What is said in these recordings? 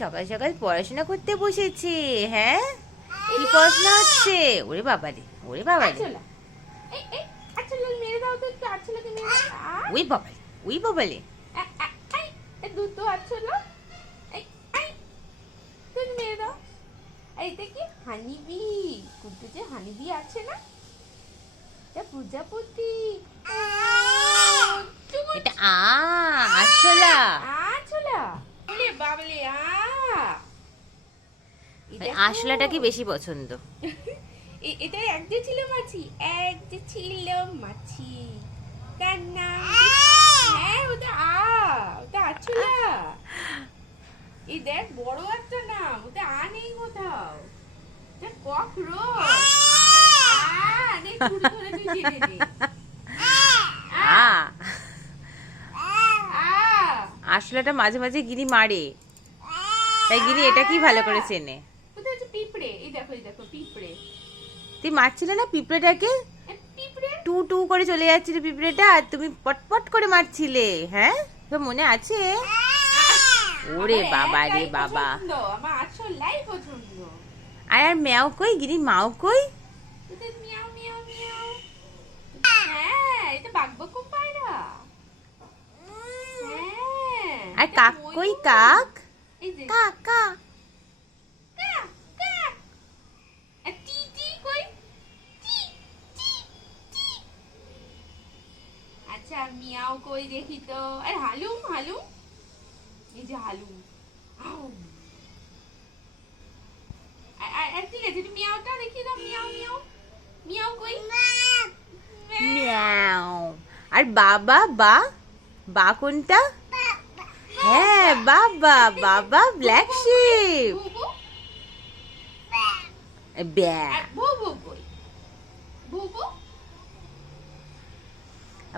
সকাল সকাল পড়াশোনা করতে বসেছে। হ্যাঁ, কি পড়াশোনা হচ্ছে? ওরে বাবারে, ওরে বাবারে, মেরে দাও তো একটু, আরছলাকে মেরে দাও। ওই বাবারে, ওই বাবারে। দুটো আরছলা, তুই মেরে দাও। এইটা কি হানিবি? কুট্টু যে হানিবি আছে না, এটা প্রজাপতি। এটা আরছলা। আরছলা, ওরে বাবলে আরছলাটা কি বেশি পছন্দ? এটা এক যে ছিল মাছি, এক যে ছিল মাছি, তার নাম হ্যাঁ ওটা ওটা আরছলা। এই দেখ বড় একটা নাম, ওটা নেই কোথাও, এটা ককরোচ। দেখ তুই ধরে তুই জেনে নে। আরছলাটা মাঝে মাঝে গিনি মারে, তাই গিনি এটা কি ভালো করে চেনে। ওটা হচ্ছে পিঁপড়ে। এই দেখো পিঁপড়ে। তুই মারছিলে না পিঁপড়েটাকে? পিঁপড়ে টু টু করে চলে যাচ্ছিল পিঁপড়েটা, আর তুমি পটপট করে মারছিলে। হ্যাঁ, তো মনে আছে? ওরে বাবা রে বাবা। আমার আসলেই পছন্দ। আর ম্যাও কই? গিনি মাও কই? এটা মিয়াও মিয়াও মিয়াও। হ্যাঁ, এটা বাঘবকুম পায়রা। হ্যাঁ। আর কাক কই? কাক এই যে কাক কাক। কাক কাক। আর টি টি কই? টি টি টি। আচ্ছা মিয়াও কই দেখি তো। আর হালুম হালুম। এই যে হালুম। আউ। আর ঠিক আছে, তুমি মিয়াওটা দেখি দাও। মিয়াও মিয়াও। মিয়াও কই? মিয়াও। আর বাবা বা বা কোনটা? হ্যাঁ বাবা, বাবা ব্ল্যাক শিপ। বুবু। ব্যাঁ। আর বুবু কই? বুবু।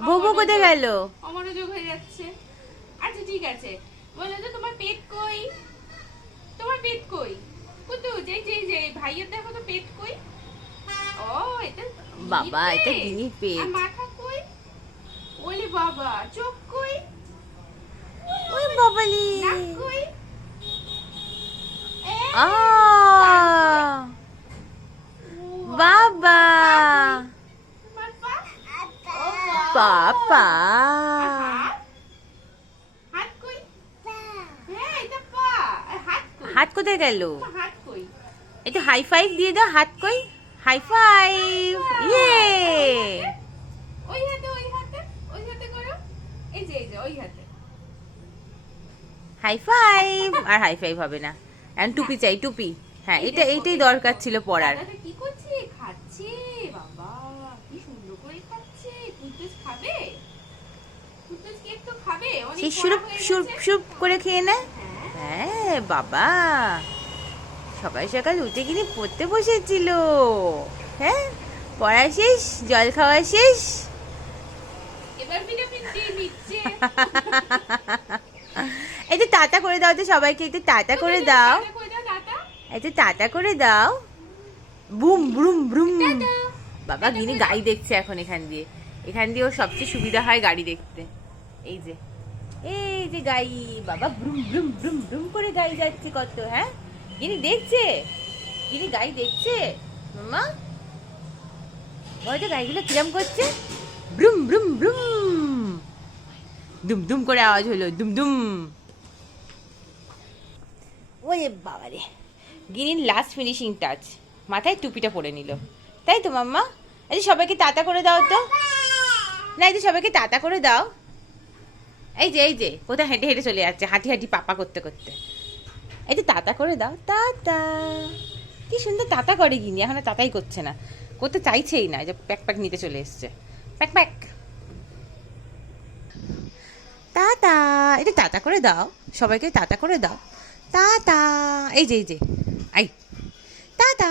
বুবু কোথায় গেল? অমনোযোগ হয়ে যাচ্ছে। আচ্ছা ঠিক আছে, বলো তো তোমার পেট কই? তোমার পেট কই? কুতু যে যে যে ভাইয়ের দেখো তো পেট কই? ও এটা বাবা, গিনির এটা পেট। গিনির পেট। আর মাথা কই? ওলে বাবা, চোখ কই? ওই বাবালি। নাক কই? আ বাবা, তোমার পা? ও পাপা। হাত? হাত কই? হ্যাঁ এটা পা। আর হাত কই? হাত কোথায় গেল? তোমার হাত কই? একটু হাই ফাইভ দিয়ে দাও। হাত কই? High five. ইয়ে। ওই হাতে ওই হাতে ওই হাতে করো। এই যে ওই হাতে। High five. আর হাই ফাইভ হবে না, এখন টুপি চাই, টুপি। হ্যাঁ, এইটাই দরকার ছিল পড়ার। দাদাটা কি করছে? খাচ্ছে। বাবা কি সুন্দর করে খাচ্ছে। কুদ্দুস খাবে? কুদ্দুস কেক তো খাবে। অনেক সেই পড়া সুরুপ হয়ে সুরুপ গেছে। সুরুপ করে খেয়ে নেয়। হ্যাঁ। হ্যাঁ বাবা, সকাল সকাল উঠে কিনে পড়তে বসেছিল। হ্যাঁ, পড়া শেষ, জল খাওয়া শেষ। এবার ভিটামিন ডি নিচ্ছে। একটু টাটা করে দাও তো সবাইকে, একটু টাটা করে দাও। দাদা কই দাও দাদা? একটু টাটা করে দাও। বুম ব্রুম ব্রুম। টাটা। বাবা গিনি গাড়ি দেখছে এখন এখান দিয়ে ওর সবচেয়ে সুবিধা হয় গাড়ি দেখতে। এই যে গাড়ি, বাবা ব্রুম ব্রুম ব্রুম ব্রুম করে গাড়ি যাচ্ছে কত। হ্যাঁ, গিনি দেখছে, গিনি গাড়ি দেখছে। মাম্মা বলতো গাড়িগুলো কিরম করছে? ব্রুম ব্রুম ব্রুম। দুম দুম করে আওয়াজ হলো, দুম দুম। ওরে বাবারে, গিনির লাস্ট ফিনিশিং টাচ, মাথায় টুপিটা পরে নিল। তাই তো মাম্মা? এই যে সবাইকে টাটা করে দাও তো। না, এই যে সবাইকে টাটা করে দাও। এই যে কোথায় হেঁটে হেঁটে চলে যাচ্ছে, হাঁটি হাঁটি পাপা করতে করতে। এই যে টাটা করে দাও, টাটা। কি সুন্দর টাটা করে গিনি, এখন আর টাটাই করছে না, করতে চাইছেই না। এই যে প্যাক প্যাক নিতে চলে এসছে, প্যাক প্যাক। টাটা, এটা টাটা করে দাও, সবাইকে টাটা করে দাও। টাটা। এই যে আই টাটা।